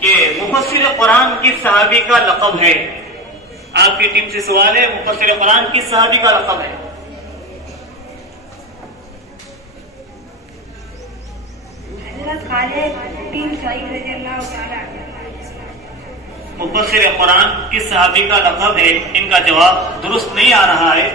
کہ مفسر قرآن کس صحابی کا لقب ہے؟ آپ کی ٹیم سے سوال ہے، مفسر قرآن کس صحابی کا لقب ہے؟ مفسر قرآن کس صحابی کا لقب ہے؟ ان کا جواب درست نہیں آ رہا ہے۔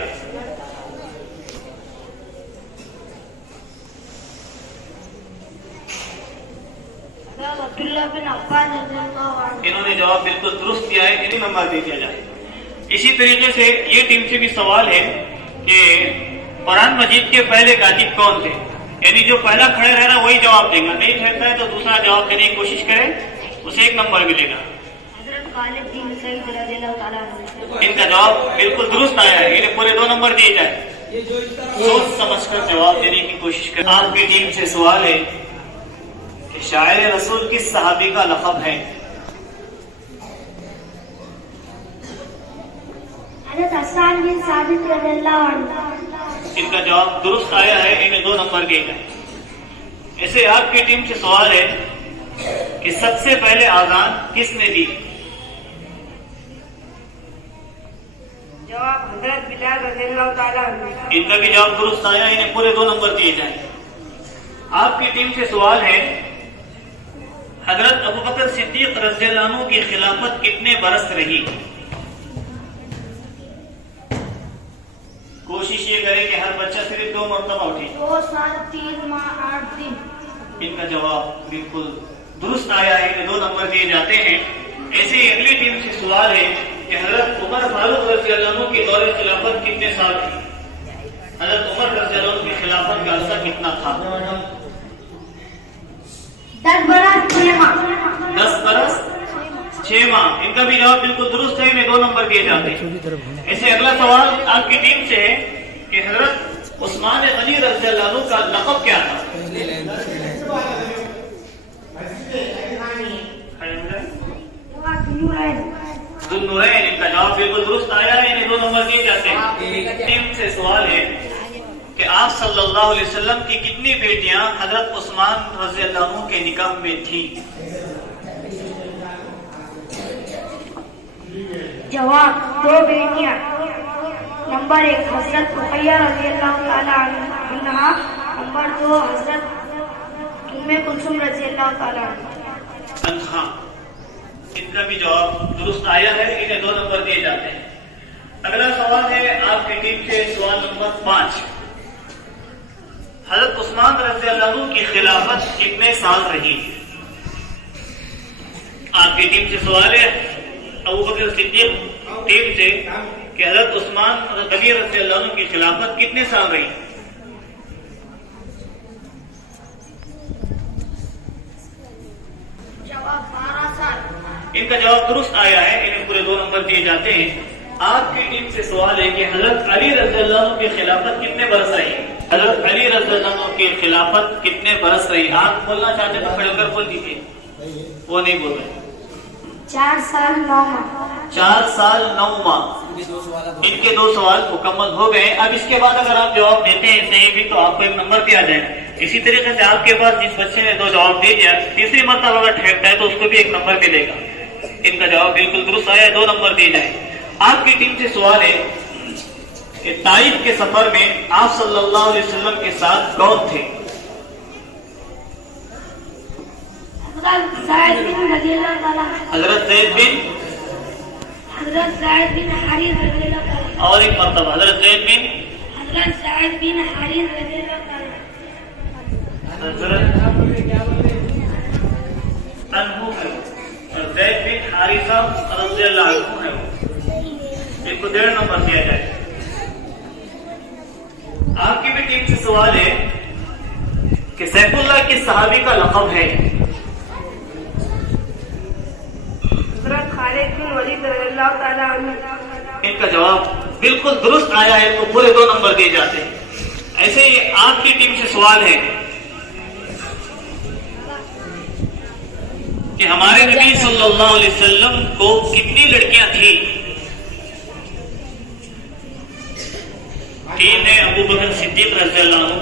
انہوں نے جواب بالکل درست دیا ہے، انہیں نمبر دے دیا جائے۔ اسی طریقے سے یہ ٹیم سے بھی سوال ہے کہ قرآن مجید کے پہلے کاتب کون تھے؟ یعنی جو پہلا کھڑے رہ رہا وہی جواب دے گا، نہیں ٹھہرتا ہے تو دوسرا جواب دینے کی کوشش کرے، اسے ایک نمبر ملے گا۔ ان کا جواب بالکل درست آیا ہے، انہیں پورے 2 نمبر دیے جائے۔ سوچ سمجھ کر جواب دینے کی کوشش کریں۔ آپ کی ٹیم سے سوال ہے کہ شاعر رسول کس صحابی کا لقب ہے؟ حسان بن ثابت رضی اللہ عنہ۔ ان کا جواب درست آیا ہے، انہیں 2 نمبر دیے جائیں۔ ایسے آپ کی ٹیم سے سوال ہے کہ سب سے پہلے آذان کس نے دی؟ جواب حضرت بلال رضی اللہ تعالیٰ عنہ۔ ان کا بھی جواب درست آیا، انہیں پورے 2 نمبر دیے جائیں۔ آپ کی ٹیم سے سوال ہے حضرت ابوبکر صدیق رضی اللہ عنہ کی خلافت کتنے برس رہی؟ کوشش یہ کریں کہ ہر بچہ صرف 2 مرتبہ اٹھے۔ 2 سال 3 ماہ 8 دن۔ ان کا جواب بالکل درست آیا ہے، انہیں 2 نمبر دیے جاتے ہیں۔ ایسے ہی اگلی ٹیم سے سوال ہے کہ حضرت عمر فاروق رضی اللہ عنہ کی دور خلافت کتنے سال تھی؟ حضرت عمر رضی اللہ عنہ کی خلافت کا عرصہ کتنا تھا؟ 10 برس 6 ماہ۔ 10 برس 6 ماہ۔ ان کا بھی جواب بالکل درست ہے، انہیں 2 نمبر دیے جاتے ہیں۔ ایسے اگلا سوال آپ کی ٹیم سے ہے کہ حضرت عثمان غنی رضی اللہ عنہ کا لقب کیا تھا؟ ذوالنورین۔ ان کا جواب بالکل درست آیا ہے، انہیں 2 نمبر دیے جاتے ہیں۔ ٹیم سے سوال ہے کہ آپ صلی اللہ علیہ وسلم کی کتنی بیٹیاں حضرت عثمان رضی اللہ عنہ کے نکاح میں تھیں؟ جواب 2 بیٹیاں۔ نمبر 1 حضرت رقیہ رضی اللہ تعالیٰ عنہا، نمبر 2 حضرت ام کلثوم رضی اللہ تعالیٰ عنہا۔ ان کا بھی جواب درست آیا ہے، انہیں 2 نمبر دیے جاتے ہیں۔ اگلا سوال ہے آپ کی ٹیم سے سوال نمبر 5۔ حضرت عثمان رضی اللہ عنہ کی خلافت کتنے سال رہی؟ آپ کی ٹیم سے سوال ہے ابوبکر صدیق ٹیم سے کہ حضرت عثمان غنی رضی اللہ عنہ کی خلافت کتنے سال رہی؟ جواب 12 سال۔ ان کا جواب درست آیا ہے، انہیں پورے 2 نمبر دیے جاتے ہیں۔ آپ کی ٹیم سے سوال ہے کہ حضرت علی رضی اللہ عنہ کی خلافت کتنے برس رہی؟ حضرت علی رضی اللہ عنہ کی خلافت کتنے برس رہی؟ آپ بولنا چاہتے تو کھڑے ہو کر بول دیجیے، وہ نہیں بول رہے۔ 4 سال 9 ماہ۔ 4 سال 9 ماہ۔ ان کے 2 سوال مکمل ہو گئے۔ اب اس کے بعد اگر آپ جواب دیتے ہیں صحیح بھی تو آپ کو 1 نمبر دیا جائے۔ اسی طریقے سے آپ کے پاس جس بچے نے 2 جواب دے دیا، تیسری مرتبہ اگر ٹھہرتا ہے تو اس کو بھی 1 نمبر ملے گا۔ ان کا جواب بالکل درست آیا ہے، 2 نمبر دیے جائیں۔ آپ کی ٹیم سے سوال ہے کہ طائف کے سفر میں آپ صلی اللہ علیہ وسلم کے ساتھ کون تھے؟ حضرت زید بن رضی اللہ تعالیٰ۔ حضرت زید بن حارث رضی اللہ تعالیٰ۔ اور ایک مرتبہ حضرت زید بن حارث رضی اللہ تعالیٰ۔ حضرت انہو ہے اور زید بن حارثہ رضی اللہ عنہ ہے، ان کو 1.5 نمبر دیا جائے۔ آپ کی بھی ٹیم سے سوال ہے کہ سیف اللہ کس صحابی کا لقب ہے؟ حضرت خالد بن ولید رضی اللہ تعالیٰ عنہ۔ ان کا جواب بالکل درست آیا ہے، تو پورے 2 نمبر دیے جاتے ہیں۔ ایسے ہی آپ کی ٹیم سے سوال ہے کہ ہمارے نبی صلی اللہ علیہ وسلم کو کتنی لڑکیاں تھیں؟ ٹیم ہے ابوبکر صدیق رضی اللہ عنہ۔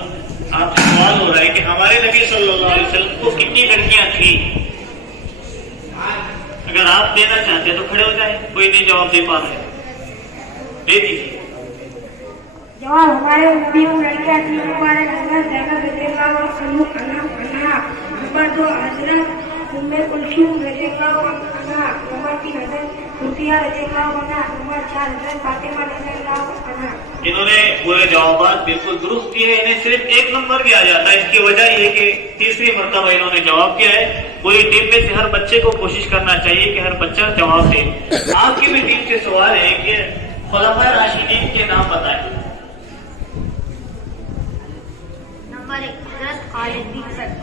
آپ سے سوال ہو رہا ہے کہ ہمارے نبی صلی اللہ علیہ وسلم کو کتنی لڑکیاں تھیں؟ اگر آپ دینا چاہتے ہیں تو کھڑے ہو جائیں, کوئی نہیں جواب دے پا رہے, دے دیجیے. جواب ہمارے امی لڑکیاں تھی ہمارے حضرت زینب رضی اللہ عنہا, نمبر 2 حضرت ام کلثوم رضی اللہ عنہا, نمبر 3 حضرت رقیہ رضی اللہ عنہا, نمبر 4 حضرت فاطمہ رضی اللہ عنہا. انہوں نے پورے جوابات بالکل درست دیے ہیں, انہیں صرف 1 نمبر دیا جاتا ہے. اس کی وجہ یہ ہے کہ تیسری مرتبہ انہوں نے جواب دیا ہے. پوری ٹیم میں سے ہر بچے کو کوشش کرنا چاہیے کہ ہر بچہ جواب دے. آپ کی بھی ٹیم سے سوال ہے کہ خلفائے راشدین کے نام بتائیں. نمبر 1 حضرت خالد بن سعد,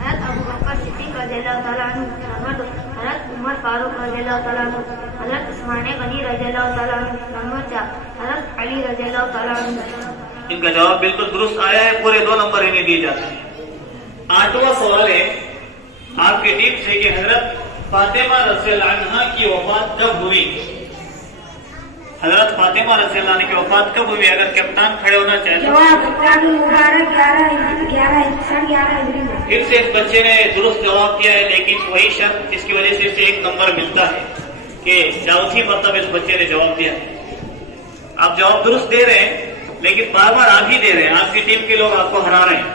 حضرت ابو بکر صدیق رضی اللہ تعالیٰ عنہ, نمبر 2 حضرت عمر فاروق رضی اللہ تعالیٰ عنہ, حضرت عثمان غنی رضی اللہ تعالیٰ عنہ, نمبر 4 حضرت علی رضی اللہ تعالیٰ عنہ. ان کا جواب بالکل درست آیا ہے, پورے 2 نمبر انہیں دیے جاتے ہیں. 8واں سوال ہے آپ کی ٹیم سے کہ حضرت فاطمہ رضی اللہ عنہا کی وفات کب ہوئی. حضرت فاطمہ رضی اللہ عنہ کی وفات کب ہوئی؟ اگر کپتان کھڑے ہونا چاہتے ہیں. جواب رمضان المبارک 11 ہجری میں. پھر سے اس بچے نے درست جواب دیا ہے, لیکن وہی شرط جس کی وجہ سے اسے 1 نمبر ملتا ہے کہ چوتھی مرتبہ اس بچے نے جواب دیا ہے. آپ جواب درست دے رہے ہیں لیکن بار بار آپ ہی دے رہے ہیں, آپ کی ٹیم کے لوگ آپ کو ہرا رہے ہیں.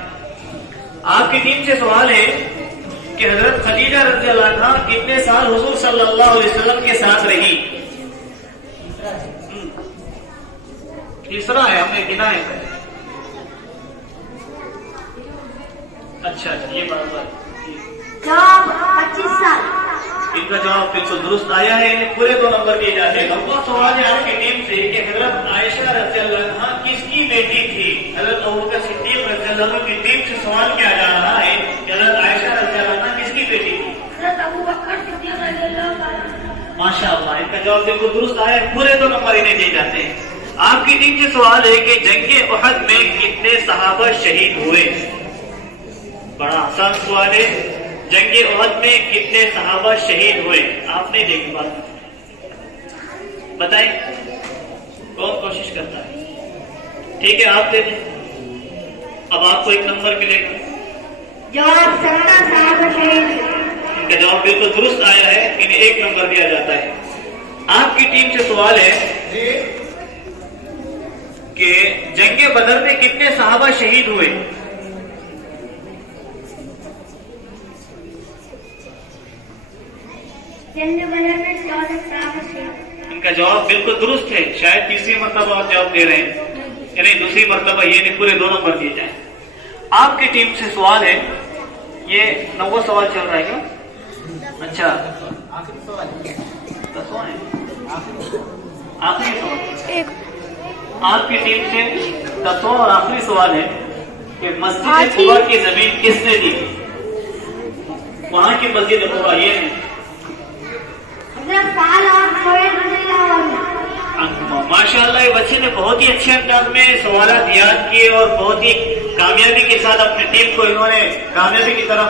آپ کی ٹیم سے سوال ہے کہ حضرت خدیجہ رضی اللہ عنہا کتنے سال حضور صلی اللہ علیہ وسلم کے ساتھ رہی؟ تیسرا ہے, ہم نے گنا ہے. اچھا یہ بات جواب 25 سال. ان کا جواب بالکل درست آیا ہے, پورے 2 نمبر دیے جاتے ہیں. 9واں سوال ہے آپ کی ٹیم سے کہ حضرت عائشہ رضی اللہ عنہا کس کی بیٹی تھی؟ حضرت ابوبکر صدیق رضی اللہ عنہ کی ٹیم سے سوال کیا جا رہا ہے کہ حضرت عائشہ رضی اللہ عنہا کس کی بیٹی تھی؟ حضرت ابوبکر صدیق رضی اللہ عنہ. ماشاء اللہ, ان کا جواب بالکل درست آیا ہے, پورے 2 نمبر انہیں دیے جاتے ہیں. آپ کی ٹیم سے سوال ہے کہ جنگ احد میں کتنے صحابہ شہید ہوئے؟ بڑا آسان سوال ہے, جنگ احد میں کتنے صحابہ شہید ہوئے؟ آپ نے دیکھی بات بتائیں, کون کوشش کرتا ہے؟ ٹھیک ہے آپ دے دیں. اب آپ کو 1 نمبر ملے گا. جواب 17 صحابہ شہید. ان کا جواب بالکل درست آیا ہے, انہیں 1 نمبر دیا جاتا ہے. آپ کی ٹیم سے سوال ہے کہ جنگ بدر میں کتنے صحابہ شہید ہوئے؟ جنگ بدر میں 14 صحابہ شہید. ان کا جواب بالکل درست ہے, شاید تیسری مرتبہ آپ جواب دے رہے ہیں, یعنی دوسری مرتبہ یہ نہیں, پورے 2 نمبر دیے جائیں. آپ کی ٹیم سے سوال ہے, یہ 9واں سوال چل رہا ہے کیا؟ اچھا 10واں ہے, آخری سوال. آپ کی ٹیم سے 10واں اور آخری سوال ہے کہ مسجد قباء کی زمین کس نے دی؟ وہاں کی مسجد قباء یہ ہے. حضرت سعد اور زبیر رضی اللہ عنہ. ماشاء اللہ, یہ بچے نے بہت ہی اچھے انداز میں سوالات یاد کیے اور بہت ہی کامیابی کے ساتھ اپنی ٹیم کو انہوں نے کامیابی کی طرف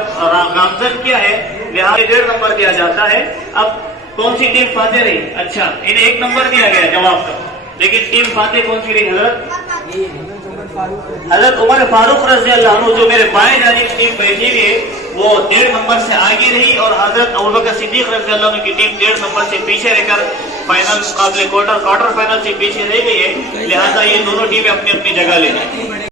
گامزن کیا ہے, لہٰذا 1.5 نمبر دیا جاتا ہے. اب کون سی ٹیم فاتح رہی؟ اچھا انہیں 1 نمبر دیا گیا جواب کا, لیکن ٹیم فاتح کون سی رہی؟ حضرت عمر فاروق رضی اللہ عنہ, جو میرے بائیں جانب ٹیم بیٹھی ہوئی ہے وہ 1.5 نمبر سے آگے رہی, اور حضرت ابوبکر صدیق رضی اللہ عنہ کی ٹیم 1.5 نمبر سے پیچھے رہ کر فائنل مقابلے کوارٹر فائنل سے پیچھے رہ گئی ہے. لہذا یہ دونوں ٹیمیں اپنی اپنی جگہ لے جائیں.